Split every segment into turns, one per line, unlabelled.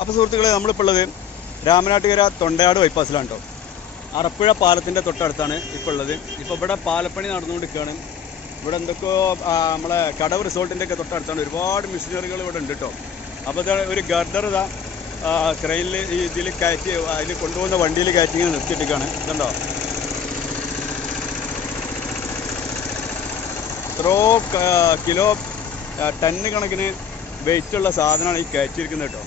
അപ്പോൾ സുഹൃത്തുക്കളെ നമ്മളിപ്പോൾ ഉള്ളത് രാമനാട്ടുകര തൊണ്ടയാട് ബൈപ്പാസിലാണ് കേട്ടോ അറപ്പുഴ പാലത്തിന്റെ തൊട്ടടുത്താണ് ഇപ്പോൾ ഉള്ളത് ഇപ്പോൾ ഇവിടെ പാലപ്പണി നടന്നുകൊണ്ടിരിക്കുകയാണ്. ഇവിടെ എന്തൊക്കെയോ നമ്മളെ കടവ് റിസോർട്ടിന്റെ ഒക്കെ തൊട്ടടുത്താണ്. ഒരുപാട് മെഷീനറികൾ ഇവിടെ ഉണ്ട് കേട്ടോ അപ്പോൾ ഇത് ഒരു ഗർഡർ ഇതാ ക്രെയിനിൽ ഈ ഇതിൽ കയറ്റി അതിൽ കൊണ്ടുപോകുന്ന വണ്ടിയിൽ കയറ്റി ഇങ്ങനെ നിർത്തിയിട്ടിരിക്കുകയാണ്. ഇതുണ്ടോ? എത്രയോ കിലോ ടണ്ണ് കണക്കിന് വെയിറ്റുള്ള സാധനമാണ് ഈ കയറ്റിയിരിക്കുന്നത് കേട്ടോ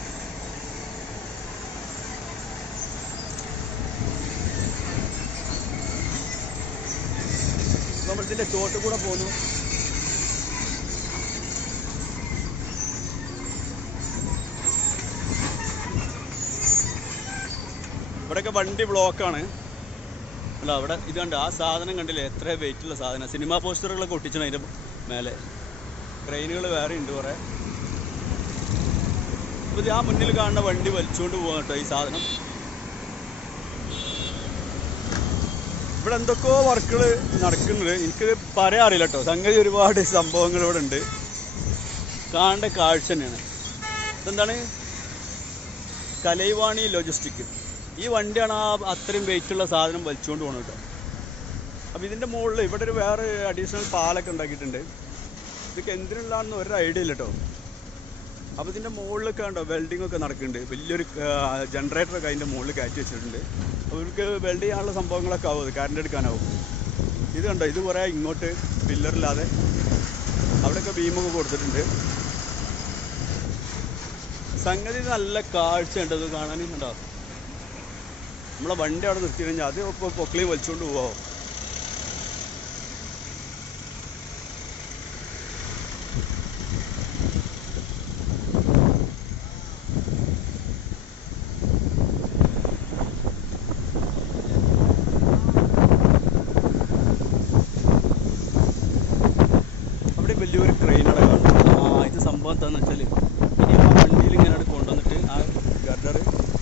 നമ്മൾ ഇതിന്റെ ചോട്ട് കൂടെ പോന്നു ഇവിടെയൊക്കെ വണ്ടി ബ്ലോക്കാണ്. അല്ല അവിടെ ഇത് കണ്ട് ആ സാധനം കണ്ടില്ലേ? എത്ര വെയിറ്റ് ഉള്ള സാധനം? സിനിമാ പോസ്റ്ററുകളൊക്കെ ഒട്ടിച്ചാണ് അതിന്റെ മേലെ. ട്രെയിനുകൾ വേറെ ഉണ്ട് കുറേ. അപ്പോൾ ഇത് ആ മുന്നിൽ കാണുന്ന വണ്ടി വലിച്ചുകൊണ്ട് പോകാം കേട്ടോ ഈ സാധനം. ഇവിടെ എന്തൊക്കെയോ വർക്കുകൾ നടക്കുന്നുണ്ട്. എനിക്ക് പറയാൻ അറിയില്ല കേട്ടോ സംഗതി ഒരുപാട് സംഭവങ്ങൾ ഇവിടെ ഉണ്ട്. കാണേണ്ട കാഴ്ച തന്നെയാണ്. ഇതെന്താണ്? കലൈവാണി ലോജിസ്റ്റിക് ഈ വണ്ടിയാണ് ആ അത്രയും വെയിറ്റ് ഉള്ള സാധനം വലിച്ചുകൊണ്ട് പോകുന്നത് കേട്ടോ അപ്പോൾ ഇതിന്റെ മുകളിൽ ഇവിടെ ഒരു വേറെ അഡീഷണൽ പാലൊക്കെ ഉണ്ടാക്കിയിട്ടുണ്ട്. ഇതൊക്കെ എന്തിനുള്ളതാണെന്ന് ഒരു ഐഡിയ ഇല്ല കേട്ടോ അപ്പോൾ ഇതിന്റെ മുകളിലൊക്കെ ഉണ്ടോ വെൽഡിംഗ് ഒക്കെ നടക്കുന്നുണ്ട്. വലിയൊരു ജനറേറ്ററൊക്കെ അതിന്റെ മുകളിൽ കയറ്റി വെച്ചിട്ടുണ്ട്. അവർക്ക് വെൽഡ് ചെയ്യാനുള്ള സംഭവങ്ങളൊക്കെ ആവും അത് കറണ്ട് എടുക്കാനാവും. ഇത് കണ്ടോ ഇത് കുറേ ഇങ്ങോട്ട് പില്ലറില്ലാതെ അവിടെയൊക്കെ ബീമൊക്കെ കൊടുത്തിട്ടുണ്ട്. സംഗതി നല്ല കാഴ്ച ഉണ്ട് അത് കാണാൻ കണ്ടോ? നമ്മളെ വണ്ടി അവിടെ നിർത്തി കഴിഞ്ഞാൽ അത് ഇപ്പോൾ പൊക്കളി വലിച്ചുകൊണ്ട് പോവോ. വലിയൊരു ക്രെയിനാണ് കാണുന്നത്. ഇത് സംഭവം എന്താണെന്ന് വെച്ചാൽ ഇനി ആ വണ്ടിയിൽ ഇങ്ങനെ കൊണ്ടുവന്നിട്ട് ആ ഗർഡർ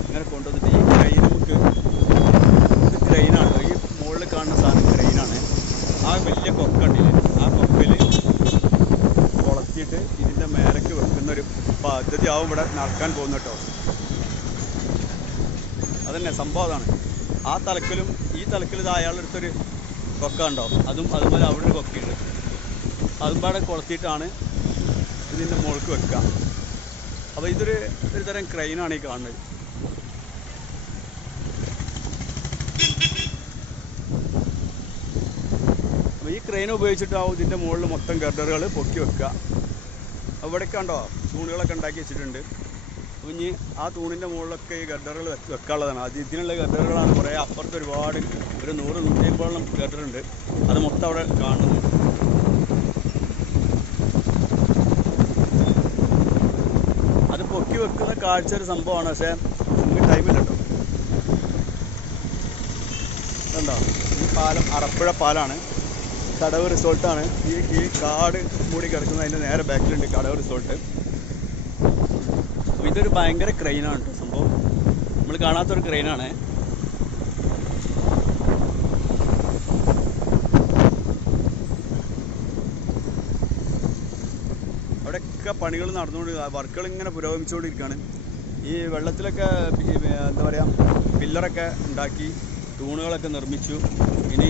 ഇങ്ങനെ കൊണ്ടുവന്നിട്ട് ഈ ക്രെയിൻ നമുക്ക് ഇത് ക്രെയിനാണ് ഈ മുകളിൽ കാണുന്ന സാധനം ക്രെയിനാണ് ആ വലിയ കൊക്കണ്ടില്ലേ ആ കൊക്കയിൽ കൊളത്തിയിട്ട് ഇതിന്റെ മേലേക്ക് വെക്കുന്ന ഒരു പദ്ധതി ആവും ഇവിടെ നടക്കാൻ പോകുന്ന കേട്ടോ. അതന്നെ സംഭവം അതാണ്. ആ തലക്കിലും ഈ തലക്കലും ഇത് അയാളുടെ അടുത്തൊരു കൊക്ക ഉണ്ടോ അതും അതുപോലെ അവിടെ ഒരു കൊക്കയുണ്ട്. അതും പാടെ കൊളത്തിയിട്ടാണ് ഇതിന്റെ മുകൾക്ക് വെക്കുക. അപ്പോൾ ഇതൊരു ഒരു തരം ക്രെയിനാണ് ഈ കാണുന്നത്. അപ്പോൾ ഈ ക്രെയിൻ ഉപയോഗിച്ചിട്ടാവും ഇതിന്റെ മുകളിൽ മൊത്തം ഗർഡറുകൾ പൊക്കി വെക്കുക. അവിടെ കണ്ടോ തൂണുകളൊക്കെ ഉണ്ടാക്കി വെച്ചിട്ടുണ്ട്. അപ്പോൾ ഇനി ആ തൂണിന്റെ മുകളിലൊക്കെ ഈ ഗർഡറുകൾ വെക്കാനുള്ളതാണ്. അത് ഇതിനുള്ള ഗർഡറുകളാണ്. കുറേ അപ്പുറത്ത് ഒരുപാട് ഒരു നൂറ് നൂറ്റി അമ്പതോളം ഗർഡറുണ്ട്. അത് മൊത്തം അവിടെ കാണുന്നു അത് പൊക്കി വെക്കുന്ന കാഴ്ച ഒരു സംഭവമാണ് പക്ഷേ നമുക്ക് ടൈമില്ല കേട്ടോ. കണ്ടോ? ഈ പാലം അറപ്പുഴ പാലാണ്. കടവ് റിസോർട്ടാണ് ഈ ഈ കാട് മൂടി കിടക്കുന്ന അതിന്റെ നേരെ ബാക്കിലുണ്ട് കടവ് റിസോർട്ട് ഇതൊരു ഭയങ്കര ക്രെയിനാണ് കേട്ടോ സംഭവം. നമ്മൾ കാണാത്തൊരു ക്രെയിനാണ് അവിടെയൊക്കെ പണികൾ നടന്നുകൊണ്ട് വർക്കുകൾ ഇങ്ങനെ പുരോഗമിച്ചുകൊണ്ടിരിക്കുകയാണ്. ഈ വെള്ളത്തിലൊക്കെ എന്താ പറയുക പില്ലറൊക്കെ ഉണ്ടാക്കി തൂണുകളൊക്കെ നിർമ്മിച്ചു. ഇനി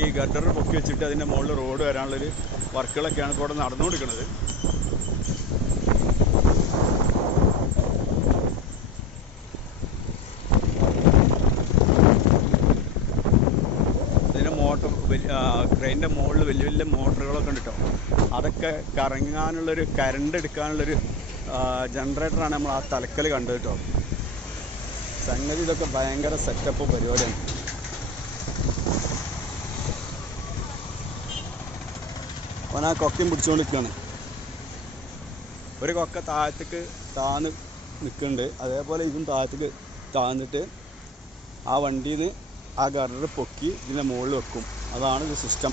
ഈ ഗഡർ പൊക്കി വെച്ചിട്ട് അതിന്റെ മുകളിൽ റോഡ് വരാനുള്ളൊരു വർക്കുകളൊക്കെയാണ് ഇപ്പോൾ ഇവിടെ നടന്നുകൊണ്ടിരിക്കുന്നത്. ഇതിന്റെ മോട്ടർ ക്രെയിന്റെ മുകളിൽ വലിയ വലിയ മോട്ടറുകളൊക്കെ ഉണ്ട് കേട്ടോ. അതൊക്കെ കറങ്ങാനുള്ളൊരു കരണ്ട് എടുക്കാനുള്ളൊരു ജനറേറ്ററാണ് നമ്മൾ ആ തലക്കൽ കണ്ടത് കേട്ടോ സംഗതി ഇതൊക്കെ ഭയങ്കര സെറ്റപ്പ് പരിപാടിയാണ്. അവൻ ആ കൊക്കയും പിടിച്ചുകൊണ്ട് ഒരു കൊക്ക താഴത്തേക്ക് താന്ന് നിൽക്കുന്നുണ്ട് അതേപോലെ ഇതും താഴത്തേക്ക് താന്നിട്ട് ആ വണ്ടിയിൽ നിന്ന് ആ ഗർഡർ പൊക്കി ഇതിന്റെ മുകളിൽ വെക്കും. അതാണ് ഇത് സിസ്റ്റം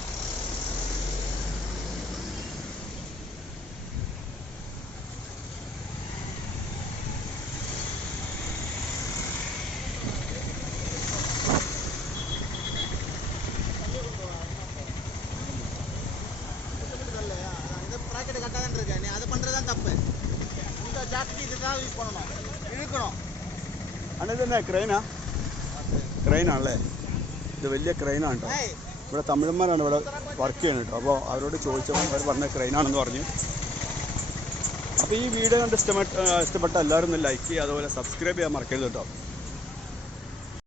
ஜாக்கெட் இதுதான் யூஸ் பண்ணணும் இழுக்கணும்
അണ്ണ ഇതെന്നാ ക്രെയിനാ ക്രെയിനാണല്ലേ ഇത് വലിയ ക്രെയിനാണ് കേട്ടോ ഇവിടെ തമിഴന്മാരാണ് ഇവിടെ വർക്ക് ചെയ്യുന്നത് കേട്ടോ അപ്പോൾ അവരോട് ചോദിച്ചപ്പോൾ അവർ പറഞ്ഞ ക്രെയിനാണെന്ന് പറഞ്ഞു അപ്പോൾ ഈ വീഡിയോ കണ്ട് ഇഷ്ടപ്പെട്ട ഇഷ്ടപ്പെട്ട എല്ലാവരും ഒന്ന് ലൈക്ക് ചെയ്യുക അതുപോലെ സബ്സ്ക്രൈബ് ചെയ്യാൻ മറക്കരുത് കേട്ടോ